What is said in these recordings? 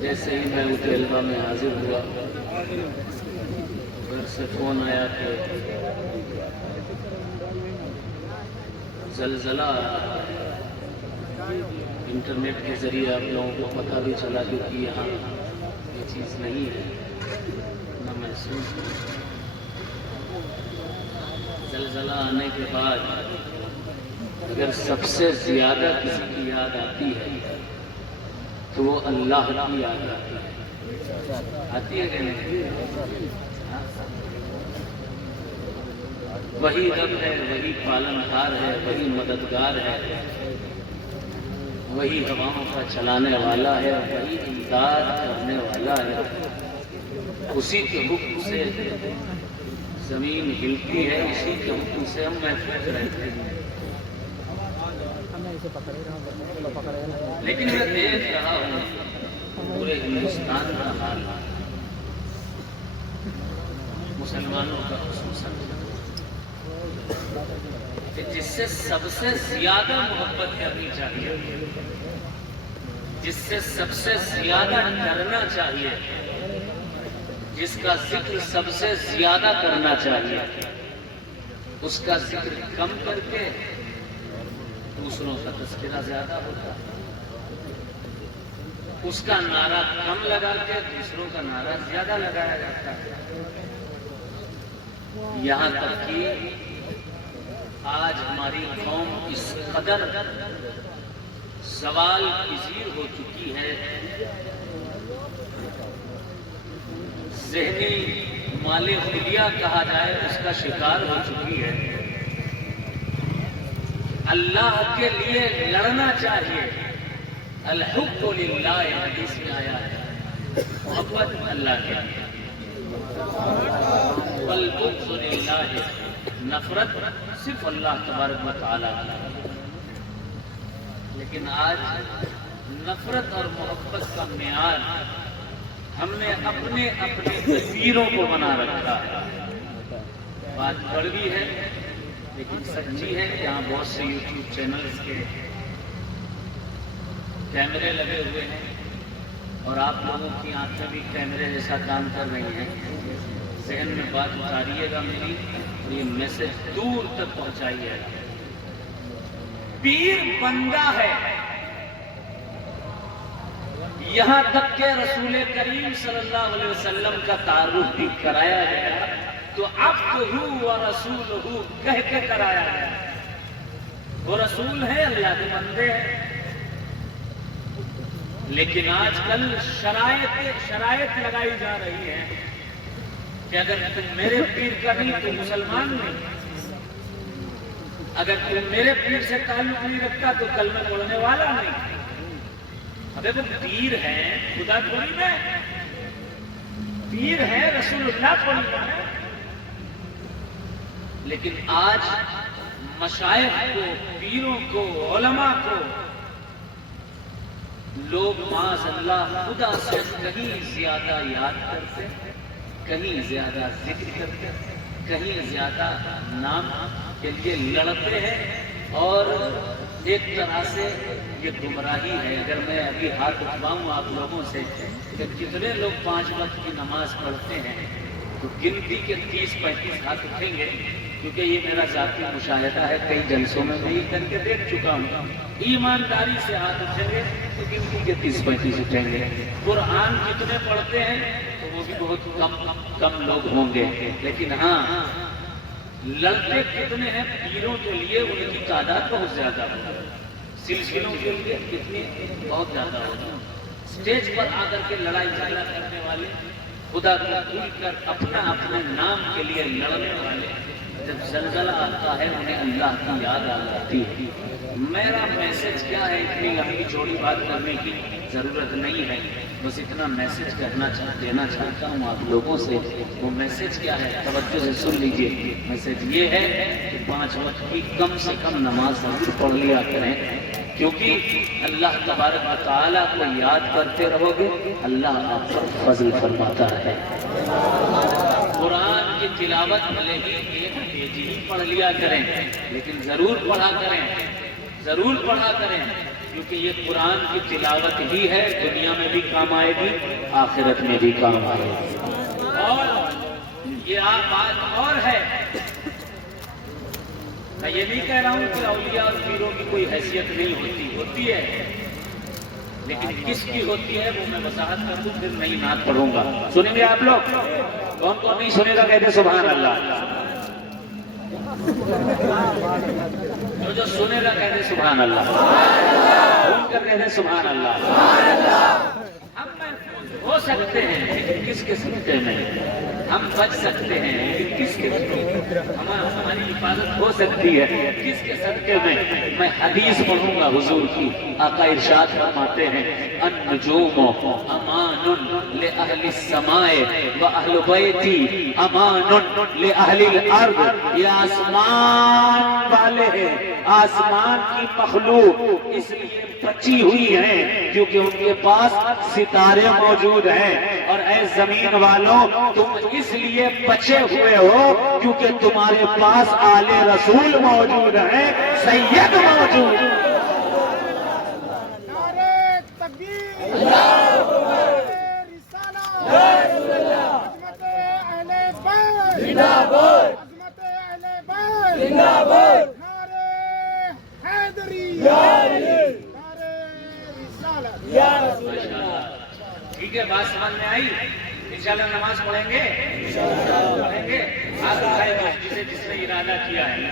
جیسے ہی میں طلبہ میں حاضر ہوا، گھر سے فون آیا کہ زلزلہ انٹرنیٹ کے ذریعے آپ لوگوں کو پتہ بھی چلا کہ یہاں یہ چیز نہیں ہے نہ محسوس ہے۔ زلزلہ آنے کے بعد اگر سب سے زیادہ کسی کی یاد آتی ہے تو وہ اللہ کی یاد آتی ہے کہ نہیں؟ وہی رب ہے، وہی پالنہار ہے، وہی مددگار ہے، وہی ہواؤں کا چلانے والا ہے، وہی امداد کرنے والا ہے۔ اسی کے حکم سے زمین ہلتی ہے، اسی کے حکم سے ہم محفوظ رہتے ہیں۔ لیکن میں دیکھ رہا ہوں پورے ہندوستان کا حال، مسلمانوں کا خصوصاً، کہ جس سے سب سے زیادہ محبت کرنی چاہیے، جس سے سب سے زیادہ ڈرنا چاہیے، جس کا ذکر سب سے زیادہ کرنا چاہیے، اس کا ذکر کم کر کے دوسروں کا تذکرہ زیادہ ہوتا ہے، اس کا نعرہ کم لگا کے دوسروں کا نعرہ زیادہ لگایا جاتا ہے۔ یہاں تک کہ آج ہماری قوم اس قدر زوال پذیر ہو چکی ہے، ذہنی مال خلیہ کہا جائے اس کا شکار ہو چکی ہے۔ اللہ کے لیے لڑنا چاہیے، الحب للہ حدیث میں آیا ہے، محبت اللہ کے لیے، والبغض للہ، نفرت صرف اللہ تبارک و تعالی۔ لیکن آج نفرت اور محبت کا معیار ہم نے اپنے تصویروں کو بنا رکھا ہے۔ بات کڑوی ہے لیکن سچی ہے کہ یہاں بہت سے یوٹیوب چینلز کے کیمرے لگے ہوئے ہیں اور آپ لوگوں کی آنکھیں بھی کیمرے جیسا کام کر رہی ہیں۔ ذہن میں بات اتاریے گا میری، اور یہ میسج دور تک پہنچائیے گا۔ پیر بندہ ہے، یہاں تک کہ رسول کریم صلی اللہ علیہ وسلم کا تعارف بھی کرایا گیا تو عبدہ و رسولہ کہہ کے کرایا گیا۔ وہ رسول ہے، اللہ کے بندے ہیں۔ لیکن آج کل شرائط لگائی جا رہی ہے کہ اگر تم میرے پیر کا نہیں تو مسلمان نہیں، اگر تم میرے پیر سے تعلق نہیں رکھتا تو کلمہ پڑھنے والا نہیں۔ ابے وہ پیر ہے، خدا تھوڑی ہے، پیر ہے، رسول اللہ تھوڑی ہے۔ لیکن آج مشائخ کو، پیروں کو، علماء کو لوگ معاذ اللہ خدا سے کہیں زیادہ یاد کرتے، کہیں زیادہ ذکر کرتے، کہیں زیادہ نام کے لیے لڑتے ہیں، اور ایک طرح سے یہ گمراہی ہے۔ اگر میں ابھی ہاتھ اٹھواؤں آپ لوگوں سے کہ کتنے لوگ 5 وقت کی نماز پڑھتے ہیں تو گنتی کے 30-35 ہاتھ اٹھیں گے، کیونکہ یہ میرا ذاتی مشاہدہ ہے، کئی جلسوں میں یہ کر کے دیکھ چکا ہوں۔ ایمانداری سے ہاتھ اٹھیں گے تو گنتی کے 30-35 اٹھیں گے۔ قرآن جتنے پڑھتے ہیں تو وہ بھی بہت کم لوگ ہوں گے، لیکن ہاں لڑتے کتنے ہیں پیروں کے لیے، ان کی تعداد بہت زیادہ ہوگی، سلسلوں کے لیے کتنی بہت زیادہ ہوگی۔ اسٹیج پر آ کر کے لڑائی جھگڑا کرنے والے، خدا کو بھول کر اپنے نام کے لیے لڑنے والے، جب زلزلہ آتا ہے انہیں اللہ کی یاد آ جاتی ہے۔ میرا میسج کیا ہے؟ اتنی لمبی چوڑی بات کرنے کی ضرورت نہیں ہے، بس اتنا میسج دینا چاہتا ہوں آپ لوگوں سے۔ وہ میسج کیا ہے؟ توجہ سے سن لیجئے۔ میسج یہ ہے کہ 5 وقت کی کم سے کم نماز ضرور پڑھ لیا کریں، کیونکہ اللہ تبارک و تعالیٰ کو یاد کرتے رہو گے، اللہ آپ پر فضل فرماتا ہے۔ قرآن کی تلاوت بھلے ہی ایک پیج ہی پڑھ لیا کریں، لیکن ضرور پڑھا کریں، ضرور پڑھا کریں۔ کیونکہ یہ قرآن کی تلاوت ہی ہے، دنیا میں بھی کام آئے گی، آخرت میں بھی کام آئے گی۔ اور یہ بات اور ہے، میں یہ نہیں کہہ رہا ہوں کہ اولیاء اور پیروں کی کوئی حیثیت نہیں ہوتی ہے، لیکن کس کی ہوتی ہے وہ میں وضاحت کر دوں، پھر نئی نعت پڑھوں گا۔ سنیں گے آپ لوگ؟ کون کون نہیں سنے گا کہتے سبحان اللہ؟ جو سنے گا کہتے سبحان اللہ، سن کر کہتے سبحان اللہ۔ ہم محفوظ ہو سکتے ہیں لیکن کس کے صدقے میں؟ ہم بچ سکتے ہیں لیکن کس کے صدقے؟ ہماری حفاظت ہو سکتی ہے کس کے صدقے میں؟ میں حدیث پڑھوں گا حضور کی، آقا ارشاد فرماتے ہیں النجوم امان لأہل السماء واہل بیتی امان لأہل الارض۔ یہ آسمان والے ہیں، آسمان کی مخلوق اس لیے بچی ہوئی ہیں کیونکہ ان کے پاس ستارے موجود ہیں، اور اے زمین والوں تم اس لیے بچے ہوئے ہو کیونکہ تمہارے پاس آل رسول موجود ہیں، سید موجود ہیں۔ ٹھیک ہے، بات سمجھ میں آئی؟ انشاءاللہ نماز پڑھیں گے، ہاتھ اٹھائے گا جس نے ارادہ کیا ہے۔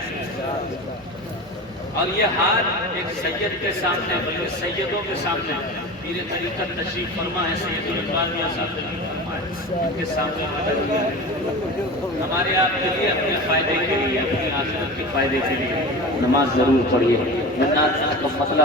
اور یہ ہاتھ ایک سید کے سامنے، بلکہ سیدوں کے سامنے، پیر طریقت تشریف فرما ہے سید الرضوانیہ صاحب کے سامنے ہمارے آپ کے لیے، اپنے فائدے کے لیے، اپنی آخرت کے فائدے کے لیے نماز ضرور پڑھیے۔ نعت کا مطلب